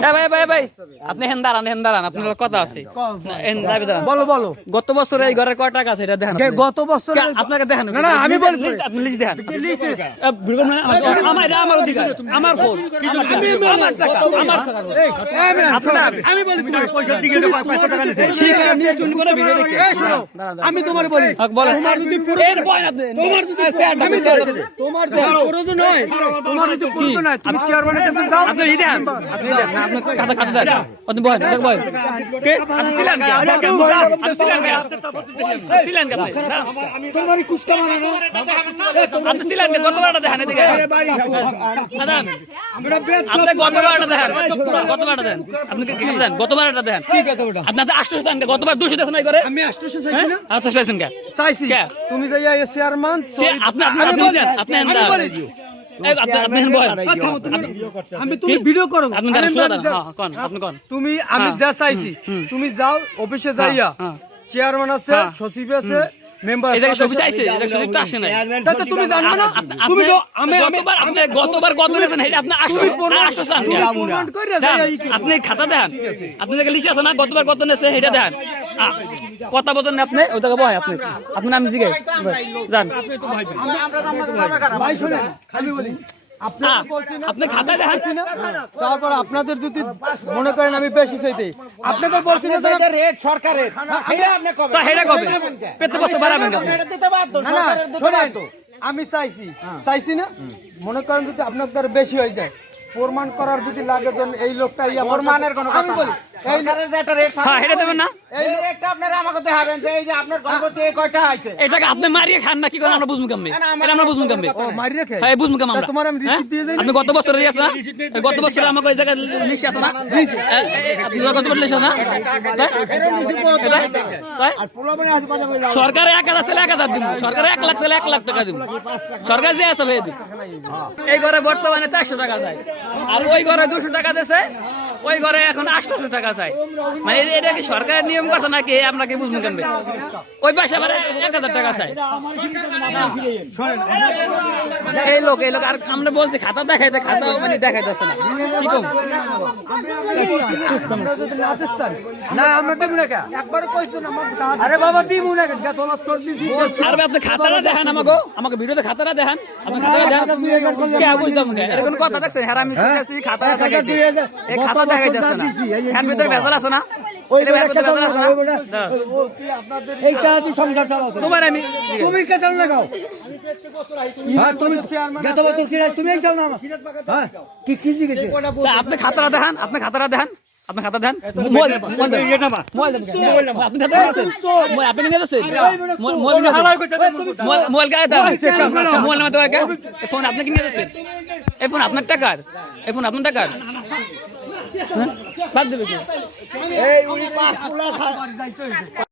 এ ভাই ভাই ভাই। আপনি হেন দাঁড়ান হেন দাঁড়ান আপনার কথা আছে। হেন দাঁড়ান, দাঁড়ান। বলো বলো। গত বছর এই ঘরের কয় টাকা আছে এটা দেখেন গত বছর আপনাকে দেখেন না না আমি বলি আপনি লিস্ট দেখেন। লিস্টে? এ, বিলকুল আমার- আমার অধিকার আমার ফোন। আমার টাকা আমার আপনার আমি বলি তুমি পয়সা দিকে শিক্ষা নিয়ে চুরি করে ভিডিও দেখে। আমি তোমার বলি তোমার যদি পুরো- এর বয় না তোমার যদি তোমার যদি প্রয়োজন হয় তোমার যদি প্রয়োজন তুমি চেয়ারম্যানের কাছে যাও। আপনি দেন আপনি দেন না আপনি দেন। আপনি বলেন দেখ বলেন। কে? আপনি ছিলেন কে? আপনি ছিলেন কে? আপনি ছিলেন কে? আপনি না। তোমারই কুস্তা মারানো আপনি ছিলেন কে? গতবারটা দেখেন এদিকে। আদান আপনি গতবারটা দেখেন। গতবারটা দেন আপনি কি দেন? গতবারটা কি আপনি তো আটশো দেন কে? গতবার দুশো দেখেন নাই করে? আমি আষ্টশো চাইছি না? আটশো চাইছেন কে? চাইছি। কে? তুমি যে এই চেয়ারম্যান সে আপনি আপনি আপনি আমি মতো তুমি- ভিডিও করো হ্যাঁ কোন আপনি কোন তুমি আমি হ্যাঁ। যা চাইছি তুমি যাও অফিসে যাইয়া হ্যাঁ। চেয়ারম্যান আছে। সচিব আছে মেম্বার এই জায়গায় ছবি চাইছে এই জায়গায় ছবি আসে নাই তাতে তুমি জানবে না আপনি তুমি তো আমি আমি গতবার আপনি গতবার কত নিয়েছেন চান খাতা দেন আপনি দেখে লিখে আছে না গতবার কত দেন কথা বলতেন না আপনি ওই জায়গায় আপনি আপনি নাম জিগে যান ভাই শুনেন আমি বলি হ্যাঁ, আপনি খাতা দেখাচ্ছি না। তারপর আপনাদের যদি মনে করেন আমি বেশি চাইতে। আপনাদের বলছি না রেট সরকারের। আপনি কবে? তা হেডা কবে? পেতে বসতে পারাবেন কেন? দিতে বাধ্য না না সরকারের দিতে বাধ্য আমি চাইছি চাইছি না? মনে করেন যদি আপনার বেশি হয়ে যায় প্রমাণ করার যদি লাগে এই লোকটা ইয়া প্রমাণের কোনো আমি বলি না সরকারের যে একটা রেট হ্যাঁ হেডা দেবেন না? এই রেটটা আপনারা আমাকে দেখাবেন যে এই যে আপনার গর্ভবতী এই কয়টা আছে এটাকে আপনি মারিয়ে খান না কি আমরা বুঝব কেমনে না, আমার এটা আমরা বুঝব কেমনে ও মারি রেখে বুঝব কেমন আমরা তা তোমার আমি receipt দিয়ে যাই না? আপনি গত বছর গত বছর আমাকে? সরকারে এক হাজার ছেলে এক হাজার দিব সরকারে এক লাখ ছেলে এক লাখ টাকা দিব সরকার যে আছে এই ঘরে বর্তমানে চারশো টাকা চাই আর ওই ঘরে দুশো টাকা দিয়েছে ওই ঘরে এখন আটশোশো টাকা চাই। মানে এটা- কি সরকারের নিয়ম করছে নাকি আপনাকে বুঝব কেমবে ওই পাশে আবার এক হাজার টাকা চাই। এই লোক এই লোক আর আমরা বলছি খাতা দেখাইতে খাতা মানে দেখাইতেছে না। কি কম? না আমরা দেবো না একবার কইছো না, আরে বাবা দিবো না যা তোমার দিছি। আর আপনি খাতাটা দেখান আমাকে। আমাকে ভিডিওতে খাতাটা দেখান। আপনি খাতাটা দেখান। কে বুঝতাম কে এরকম কথা দেখছেন? হ্যাঁ। আমি খাতা এই খাতা যাচ্ছে না। ভিতরে ভেজাল আছে না? তুমি কে চাল লাগাও কিনা আপনি খাতাটা দেখান আপনি খাতাটা দেখান আপনি খাতা দেন মোবাইল মোবাইল মোবাইল আপনি খাতা মোবাইল আপনি নিয়ে যাচ্ছেন? মোবাইল মোবাইল মোবাইল গায়ে দাও। মোবাইল নামা দেওয়া ফোন আপনি কি নিয়ে এই ফোন আপনার টাকার। এই ফোন আপনার টাকার? বাদ দেবে। কি